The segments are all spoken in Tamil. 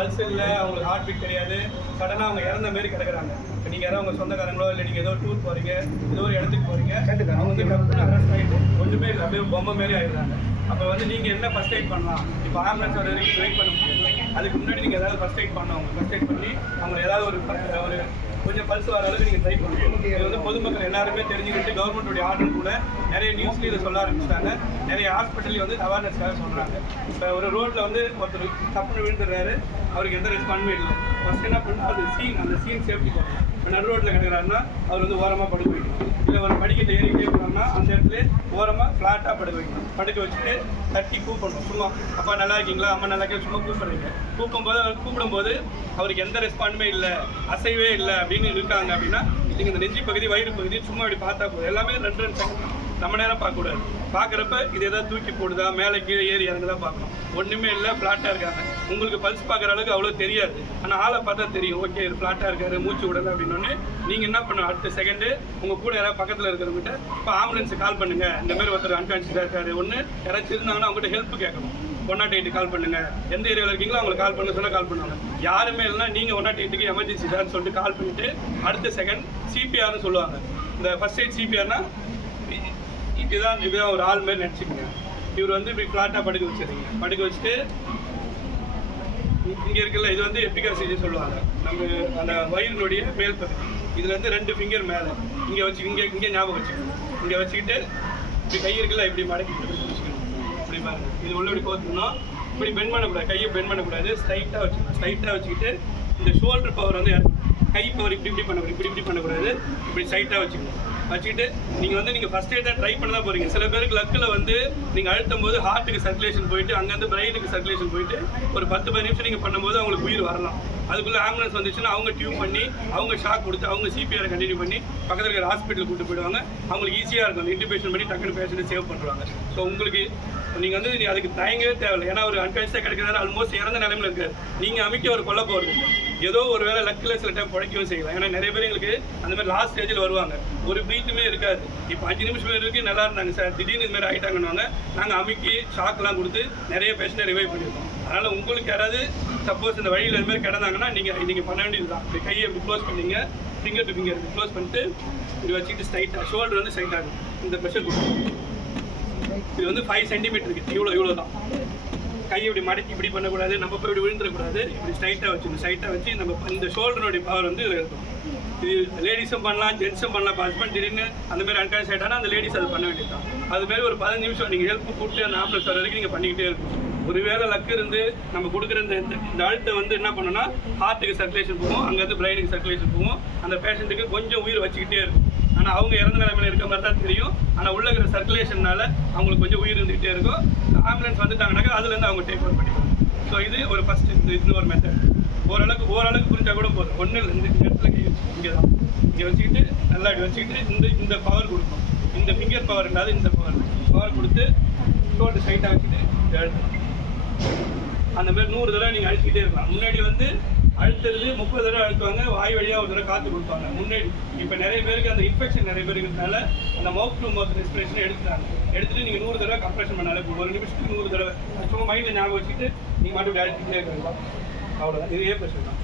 பல்ஸ் இல்லை, அவங்களுக்கு ஹார்ட் பீட் தெரியாது, சடனாக அவங்க இறந்த மாரி கிடக்குறாங்க. இப்போ நீங்கள் யாராவது உங்கள் சொந்தக்காரங்களோ இல்லை நீங்கள் ஏதோ டூர் போகிறீங்க, ஏதோ ஒரு இடத்துக்கு போகிறீங்க, அவங்க வந்து டக்குனு அரெஸ்ட் ஆகிட்டு ஒன்றுமே இல்லை, அப்படியே பொம்மை மாரி ஆகிடுறாங்க. அப்போ வந்து நீங்கள் என்ன ஃபஸ்ட் எய்ட் பண்ணலாம்? இப்போ ஆம்புலன்ஸ் வர வரைக்கும் வெயிட் பண்ண முடியாது. அதுக்கு முன்னாடி நீங்கள் ஏதாவது ஃபஸ்ட் எய்ட் பண்ணணும். ஃபஸ்ட் எய்ட் பண்ணி அவங்க ஏதாவது ஒரு கொஞ்சம் பல்ஸ் வர அளவுக்கு நீங்கள் ட்ரை பண்ணணும். இது வந்து பொதுமக்கள் எல்லாருமே தெரிஞ்சுக்கிட்டு கவர்மெண்ட்டுடைய ஆர்டர் கூட நிறைய நியூஸ்லேயும் இதை சொல்ல ஆரம்பிச்சிட்டாங்க. நிறைய ஹாஸ்பிட்டலையும் வந்து அவேர்னஸ்க்காக சொல்கிறாங்க. இப்போ ஒரு ரோட்டில் வந்து ஒருத்தர் தப்புன்னு விழுந்துடுறாரு, அவருக்கு எந்த ரெஸ்பான்ஸுமே இல்லை. ஃபஸ்ட் என்ன பண்ணால் அந்த சீன் சேஃப்டி பண்ணணும். இப்போ நடு ரோட்டில் கிடக்கிறாருன்னா அவர் வந்து ஓரமாக படுக்க வைக்கணும். இல்லை ஒரு படிக்கட்டை ஏறிக்கிட்டே போனோம்னா அந்த இடத்துல ஓரமாக ஃப்ளாட்டாக படுக்க வைக்கணும். படுக்க வச்சுட்டு தட்டி கூப்பிடணும். சும்மா அப்பா நல்லா இருக்கீங்களா, அம்மா நல்லா இருக்கீங்க, சும்மா கூப்பிடுறீங்க. கூப்பிடும்போது அவருக்கு எந்த ரெஸ்பாண்டுமே இல்லை, அசைவே இல்லை அப்படின்னு இருக்காங்க அப்படின்னா நீங்கள் இந்த நெஞ்சு பகுதி வயிறு பகுதி சும்மா இப்படி பார்த்தா போதும். எல்லாமே 2 செகண்ட், நம்ம நேரம் பார்க்கக்கூடாது. பார்க்குறப்ப இது எதாவது தூக்கி போடுதா, மேலே கீழே ஏறி இறங்குதான் பார்க்கணும். ஒன்றுமே இல்லை, ஃப்ளாட்டாக இருக்காங்க. உங்களுக்கு பல்ஸ் பார்க்குற அளவுக்கு அவ்வளோ தெரியாது, ஆனால் ஆளை பார்த்தா தெரியும். ஓகே இது ஃப்ளாட்டாக இருக்காரு, மூச்சு விடலை அப்படின்னோடனே நீங்கள் என்ன பண்ணணும், அடுத்த செகண்டு உங்கள் கூட யாராவது பக்கத்தில் இருக்கிறவங்கிட்ட இப்போ ஆம்புலன்ஸுக்கு கால் பண்ணுங்கள், இந்த மாதிரி ஒருத்தர் அன்கான்ஷியஸாக இருக்காரு, ஒன்று யாராச்சும் இருந்தாங்கன்னா அவங்ககிட்ட ஹெல்ப் கேட்கணும். 108 கால் பண்ணுங்கள், எந்த ஏரியாவில் இருக்கீங்களோ அவங்களுக்கு கால் பண்ண சொல்ல கால் பண்ணுவாங்க. யாருமே இல்லைனா நீங்கள் 108க்கு எமர்ஜென்சி சார்னு சொல்லிட்டு கால் பண்ணிவிட்டு அடுத்த செகண்ட் சிபிஆர்னு சொல்லுவாங்க. இந்த ஃபர்ஸ்ட் எய்ட் சிபிஆர்னா இதுதான் ஒரு ஆள் மாதிரி நினச்சிக்கோங்க. இவர் வந்து இப்படி ஃப்ளாட்டாக படுக்க வச்சுருங்க. படுக்க வச்சுட்டு இங்கே இருக்குல்ல, இது வந்து எபிகாசின்னு சொல்லுவாங்க. நம்ம அந்த வயிறினுடைய மேல் பகுதி, இதுலேருந்து 2 ஃபிங்கர் மேலே இங்கே வச்சு இங்கே ஞாபகம் வச்சுக்கணும். இங்கே வச்சுக்கிட்டு இப்படி கை இருக்குல்ல, இப்படி மடக்கி வச்சுக்கணும். இப்படி பாருங்க, இது உள்ள இப்படி கோத்துக்கணும். இப்படி பெண்ட் பண்ணக்கூடாது, கையை பெண்ட் பண்ணக்கூடாது, ஸ்ட்ரைட்டாக வச்சுக்கணும். ஸ்ட்ரைட்டாக வச்சுக்கிட்டு இந்த ஷோல்டர் பவர் வந்து கை பவர் இப்படி பண்ணக்கூடாது, இப்படி பண்ணக்கூடாது, இப்படி ஸ்ட்ரைட்டாக வச்சுக்கணும். வச்சுக்கிட்டு நீங்கள் ஃபஸ்ட் எய்ட் தான் ட்ரை பண்ண தான் போகிறீங்க. சில பேருக்கு லக்கில் வந்து நீங்கள் அழுத்தும் போது ஹார்ட்டுக்கு சர்க்குலேஷன் போயிட்டு அங்கேருந்து பிரெயினுக்கு சர்க்குலேஷன் போயிட்டு ஒரு 10-15 நிமிஷம் நீங்கள் பண்ணும்போது அவங்களுக்கு உயிர் வரலாம். அதுக்குள்ளே ஆம்புலன்ஸ் வந்துச்சுன்னா அவங்க டியூப் பண்ணி அவங்க ஷாக் கொடுத்து அவங்க சிபிஆரை கண்டினியூ பண்ணி பக்கத்தில் இருக்கிற ஹாஸ்பிட்டலுக்கு கூட்டு போயிடுவாங்க. அவங்களுக்கு ஈஸியாக இருக்கும், இன்டிபேஷன் பண்ணி டக்குனு பேஷண்ட்டை சேவ் பண்ணுறாங்க. ஸோ உங்களுக்கு நீங்கள் வந்து அதுக்கு தயங்கவே தேவையில்லை. ஏன்னா ஒரு அன்கான்ஷியஸாக கிடைக்கிறதால ஆல்மோஸ்ட் இறந்த நிலைமையில் இருக்காது. நீங்கள் அமைக்க ஒரு கொல்ல போகிறது ஏதோ ஒரு வேளை லக்கில் சில டைம் பிழைக்கவும் செய்யலாம். ஏன்னா நிறைய பேர் எங்களுக்கு அந்த மாதிரி லாஸ்ட் ஸ்டேஜில் வருவாங்க, ஒரு ப்ரீத்துமே இருக்காது. இப்போ 5 நிமிஷம் வரைக்கும் நல்லா இருந்தாங்க சார், திடீர்னு இது மாதிரி ஆகிட்டாங்கன்னு நாங்கள் அமைக்கி ஷாக்லாம் கொடுத்து நிறைய பேஷண்ட்டை ரிவைவ் பண்ணியிருக்கோம். அதனால் உங்களுக்கு யாராவது சப்போஸ் இந்த வழியில் இது மாதிரி கிடந்தாங்கன்னா நீங்கள் பண்ண வேண்டியது தான். இப்படி கையை இப்படி க்ளோஸ் பண்ணிங்க, ஃபிங்கர் டு ஃபிங்கர் இப்படி க்ளோஸ் பண்ணிட்டு இப்படி வச்சுக்கிட்டு ஸ்ட்ரைட்டாக ஷோல்டர் வந்து ஸ்ட்ரைட் ஆகும். இந்த ப்ரெஷர் கொடுக்கும். இது வந்து 5 சென்டிமீட்டர் இருக்குது, இவ்வளோ தான். கையை இப்படி மடக்கி இப்படி பண்ணக்கூடாது, நம்ம போய் இப்படி விழுந்துடக்கூடாது. இப்படி ஸ்ட்ரைட்டாக வச்சுக்கணும். ஸ்ட்ரைட்டாக வச்சு நம்ம இந்த ஷோல்டருடைய பவர் வந்து இருக்கும். இது லேடிஸும் பண்ணலாம், ஜென்ஸும் பண்ணலாம். இப்போ ஹஸ்பண்ட் திடீர்னு அந்த மாதிரி அன்கான்ஷியஸ் ஆகிட்டானா அந்த லேடிஸ் அது பண்ண வேண்டியது தான். அதுமாரி ஒரு 15 நிமிஷம் நீங்கள் ஹெல்ப் கூப்பிட்டு அந்த ஆம்புலன்ஸ் வர வரைக்கும் நீங்கள் பண்ணிக்கிட்டே இருக்கும். ஒரு வேளை லக்கு இருந்து நம்ம கொடுக்குற இந்த அழுத்தை வந்து என்ன பண்ணணும்னா ஹார்ட்டுக்கு சர்க்குலேஷன் போகும், அங்கேருந்து பிரெயினுக்கு சர்க்குலேஷன் போகும். அந்த பேஷண்ட்டுக்கு கொஞ்சம் உயிர் வச்சுக்கிட்டே இருக்கும். ஆனால் அவங்க இறந்த நிலைமையில் இருக்க மாதிரி தான் தெரியும். ஆனால் உள்ள இருக்கிற சர்க்குலேஷன்னால அவங்களுக்கு கொஞ்சம் உயிர் இருந்துகிட்டே இருக்கும். ஆம்புலன்ஸ் வந்துட்டாங்கன்னாக்கா அதுலேருந்து அவங்க டேக் ஓவர் பண்ணிக்குவாங்க. ஸோ இது ஒரு ஃபஸ்ட்டு, இது ஒரு மெத்தட். ஓரளவுக்கு புரிஞ்சால் கூட போதும். ஒன்றும் இல்லை, இந்த இடத்துல கை வச்சு இங்கே தான் இங்கே வச்சுக்கிட்டு நல்லா இப்படி வச்சுக்கிட்டு இந்த பவர் கொடுக்கும். இந்த ஃபிங்கர் பவர் இல்லாத இந்த பவர் கொடுத்து ஷோல்டர் ஸ்ட்ரைட்டாக வச்சுட்டு அழுத்தணும். அந்த மாதிரி 100 தடவை நீங்கள் அழுத்திக்கிட்டே இருக்கலாம். முன்னாடி வந்து அழுத்துறது 30 தடவை அழுத்துவாங்க, வாய் வழியாக ஒரு தடவை காற்று கொடுப்பாங்க முன்னாடி. இப்போ நிறைய பேருக்கு அந்த இன்ஃபெக்ஷன் நிறைய பேருக்கு இருக்கிறதுனால அந்த மவுத் டு மவுத் ரெஸ்பிரேஷன் எடுத்துட்டு நீங்கள் 100 தடவை கம்ப்ரெஷன் பண்ணாலே இப்போ 1 நிமிஷத்துக்கு 100 தடவை சும்மா மைண்டில் ஞாபகம் வச்சுட்டு நீங்கள் மட்டும் அழுத்திக்கிட்டே இருக்கலாம். அவ்வளோதான், இதே ப்ரெஷர் தான்.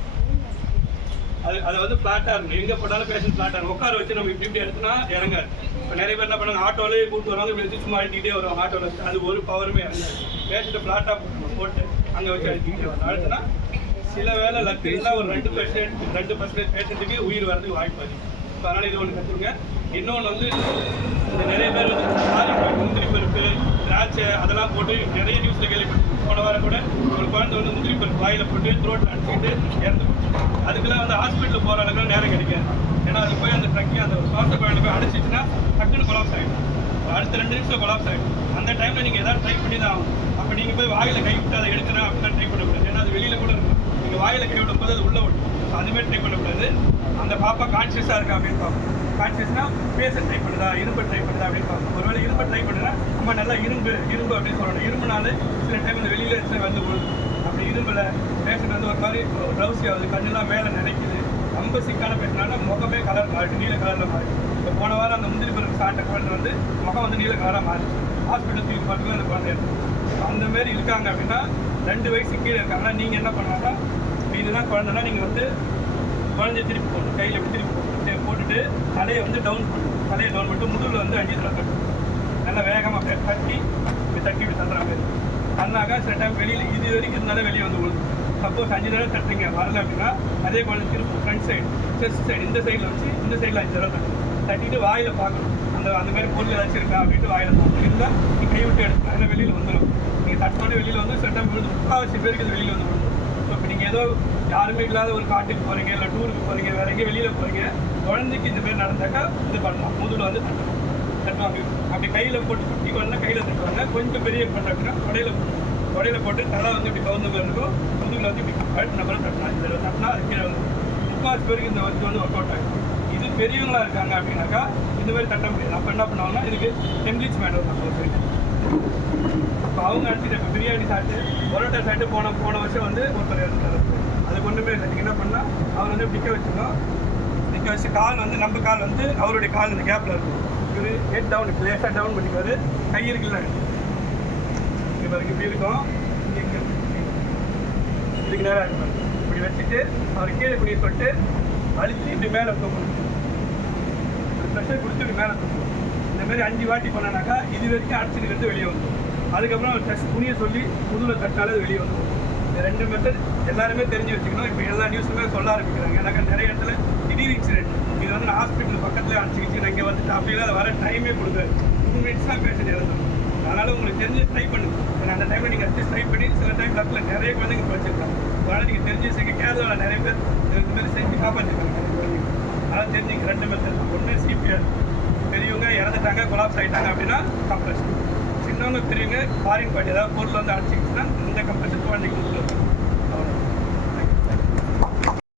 அதை வந்து ஃப்ளாட்டாக இருக்கும். எங்கே போட்டாலும் பேஷண்ட் ஃப்ளாட்டாக இருக்கும். உட்கார வச்சு நம்ம இப்படி எடுத்துனா இறங்காது. இப்போ நிறைய பேர் என்ன பண்ணாங்க, ஆட்டோவிலே கூப்பிட்டு வருவாங்க, இப்படி வச்சு சும்மா அழுத்திக்கிட்டே வருவாங்க ஆட்டோவில் வச்சு. அது ஒரு பவருமே இறங்காது. பேஷண்ட்டை ஃப்ளாட்டாக போட்டு அங்கே வச்சு அழுத்திக்கிட்டே வரும். அழுத்தினா சில வேலை லக்கு இருந்தால் ஒரு 2% பேஷண்ட்டுக்கு உயிர் வரதுக்கு வாய்ப்பு அதிகம். ஸோ அதனால் இது ஒன்று கற்றுருங்க. இன்னொன்று வந்து இந்த நிறைய பேர் வந்து முந்திரி பருப்பு, திராட்சை அதெல்லாம் போட்டு நிறைய நியூஸில் கேள்விப்பட்டு போன வாரம் கூட ஒரு குழந்தை வந்து முந்திரி பருப்பு வாயில் போட்டு த்ரோட்டில் அடிச்சுக்கிட்டு இறந்து போச்சு. அதுக்கெல்லாம் வந்து ஹாஸ்பிட்டலுக்கு போகிற அளவுக்கு நேரம் கிடைக்காது. ஏன்னா அது போய் அந்த ட்ரக்கி அந்த சுவாச குழந்தை போய் அடிச்சிச்சுன்னா டக்குன்னு கொலாப்ஸ் ஆகிடும். அடுத்த 2 நிமிஷம் கொலாப்ஸ் ஆகிடும். அந்த டைமில் நீங்கள் எதாவது ட்ரை பண்ணி தான் ஆகும். அப்போ நீங்கள் போய் வாயில் கை விட்டு அதை எடுக்கிறேன் அப்படின்னா ட்ரை பண்ணக்கூடாது. ஏன்னா அது வெளியில் கூட இருக்கும். நீங்கள் வாயில் கை விடும் போது அது உள்ளே விடும். அதுமாதிரி ட்ரை பண்ணக்கூடாது. அந்த பாப்பா கான்ஷியஸாக இருக்கா அப்படின்னு பார்ப்போம். கான்ஷியஸ்னால் பேச ட்ரை பண்ணுதா, இரும்பு ட்ரை பண்ணுதா அப்படின்னு பார்ப்போம். ஒருவேளை இரும்பு ட்ரை பண்ணுறா நம்ம நல்லா இரும்பு அப்படின்னு சொல்லணும். இரும்புனாலே சில டைம் இந்த வெளியில் வந்து விழுது. அப்படி இரும்பில் பேஷண்ட் வந்து ஒரு மாதிரி ப்ளவுசி ஆகுது, கண்ணெல்லாம் மேலே நினைக்குது. ரொம்ப சிக்கான பேசினால முகமே கலர் மாறிட்டு நீல கலரில் மாறிடுது. இப்போ போன வாரம் அந்த முந்திரி பருப்பு சாப்பிட்ட குழந்தை வந்து முகம் வந்து நீல கலராக மாறிடுச்சு. ஹாஸ்பிட்டல் தூக்கி பார்த்துக்கு அந்த குழந்தை அந்த மாதிரி இருக்காங்க அப்படின்னா 2 வயசு கீழே இருக்காங்கன்னா நீங்கள் என்ன பண்ணலாம்னா இதுதான் குழந்தைனா நீங்கள் வந்து குழந்தைய திருப்பி போடணும், கையில் எப்படி திருப்பி போட்டு போட்டுட்டு தலையை வந்து டவுன் பண்ணணும். தலையை டவுன் பண்ணிட்டு முதுகில் வந்து 5 தடவை தட்டணும். நல்லா வேகமாக அப்படியே தட்டி இப்படி தட்டி இப்படி தட்டுற மாதிரி தன்னாக்கா சில டைம் வெளியில் இது வரைக்கும் இருந்தாலும் வெளியே வந்து விழுது. சப்போஸ் 5 தடவை தட்டுறீங்க வரல அப்படின்னா அதே குழந்தை திருப்பி ஃப்ரண்ட் சைடு செஸ்ட் சைடு இந்த சைடில் வச்சு இந்த சைடில் 5 தடவை தட்டிட்டு வாயில் பார்க்கணும். அந்த மாதிரி பொருள் ஏதாச்சும் இருக்கா அப்படின்ட்டு வாயில் பார்க்கணும். இருந்தால் நீங்கள் கை விட்டு எடுக்கலாம், அதில் வெளியில் வந்துடும். நீங்கள் தட்டோடனே வெளியில் வந்து சில டைம் விழுந்து 3/4 பேருக்கு இது வெளியில் வந்து விழுந்து. ஸோ இப்போ நீங்கள் ஏதோ யாருமே இல்லாத ஒரு காட்டுக்கு போகிறீங்க, இல்லை டூருக்கு போகிறீங்க, வேறு எங்கேயும் வெளியில் போகிறீங்க, குழந்தைக்கு இந்த மாதிரி நடந்தாக்கா இது பண்ணலாம். முதுகில் வந்து தட்டுவாங்க. அப்படி கையில் போட்டு குட்டி குழந்தை கையில் தட்டுவாங்க. கொஞ்சம் பெரிய குழந்தை அப்படின்னா உடையில போட்டு தலை வந்து இப்படி கவுந்த மாதிரி இருக்கும். முதுகில் வந்து இப்படி கழுத்து நம்பரும் தட்டினா இதில் தட்டினா அது கீழே வந்து 3/4 பேருக்கு இந்த வந்து ஒர்க் அவுட் ஆகும். இது பெரியவங்களா இருக்காங்க அப்படின்னாக்கா இந்த மாதிரி தட்ட முடியாது. அப்போ என்ன பண்ணுவாங்கன்னா இதுக்கு டெம்ப்ளேட்ஸ் மேடம் நம்ம போயிட்டு இப்போ அவங்க அடிச்சுட்டு இப்போ பிரியாணி சாப்பிட்டு பரோட்டா சாப்பிட்டு போன வருஷம் வந்து ஒருத்தர் இருந்தார். அதுக்கு ஒன்றுமே இல்லை. நீங்கள் என்ன பண்ணால் அவர் வந்து நிற்க வச்சுக்கணும். நிற்க வச்சு கால் வந்து நம்ம கால் வந்து அவருடைய கால் இந்த கேப்பில் இருக்கும். இவர் ஹெட் டவுன் லேசாக டவுன் பண்ணிக்குவார். கை இருக்குல்ல இங்கே பாருங்க இப்படி இருக்கும். இங்கே இதுக்கு நேரம் இருக்கும். இப்படி வச்சுட்டு அவர் கீழே இப்படி சொல்லிட்டு அழித்து இப்படி மேலே தூக்கணும். ப்ரெஷர் கொடுத்து இப்படி மேலே தூக்கணும். இந்த மாதிரி 5 வாட்டி பண்ணனாக்கா இது வரைக்கும் அடிச்சுட்டு வெளியே வந்துடும். அதுக்கப்புறம் டெஸ்ட் துணியை சொல்லி முதுகில் தட்டாலே அது வெளியே வந்துடும். இந்த 2 மெத்தட் எல்லாருமே தெரிஞ்சு வச்சுக்கணும். இப்போ எல்லா நியூஸுமே சொல்ல ஆரம்பிக்கிறாங்க. ஏன்னாக்கா நிறைய இடத்துல திடீர் இன்சிடென்ட் இது வந்து நான் ஹாஸ்பிட்டல் பக்கத்தில் அடிச்சுக்கிச்சு நான் இங்கே வந்துட்டு அப்படிலாம் அதை வர டைமே கொடுக்குறாரு. 2 மினிட்ஸ் தான் பேசிட்டு இறந்தோம். அதனால் உங்களுக்கு தெரிஞ்சு ட்ரை பண்ணுங்க. அந்த டைமில் நீங்கள் அட்ஜஸ்ட் ட்ரை பண்ணி சில டைம் லக்கில் நிறைய குழந்தைங்க படிச்சிருக்காங்க. அதனால் நீங்கள் தெரிஞ்சு செய்ய கேரளாவில் நிறைய பேர் இந்த மாதிரி செஞ்சு காப்பாற்றிருக்காங்க நிறைய குழந்தைங்க. அதனால் தெரிஞ்சுங்க 2 மெத்தட். ஒன்று சிபிஆர், பெரியவங்க இறந்துட்டாங்க கொலாப்ஸ் ஆகிட்டாங்க அப்படின்னா கம்ப்ரெஷன். சின்னவங்க பெரியவங்க ஃபாரின் பாடி ஏதாவது பொருள் வந்து அடிச்சிக்கிச்சுன்னா இந்த கம்ப்ரெஷன் குழந்தைங்க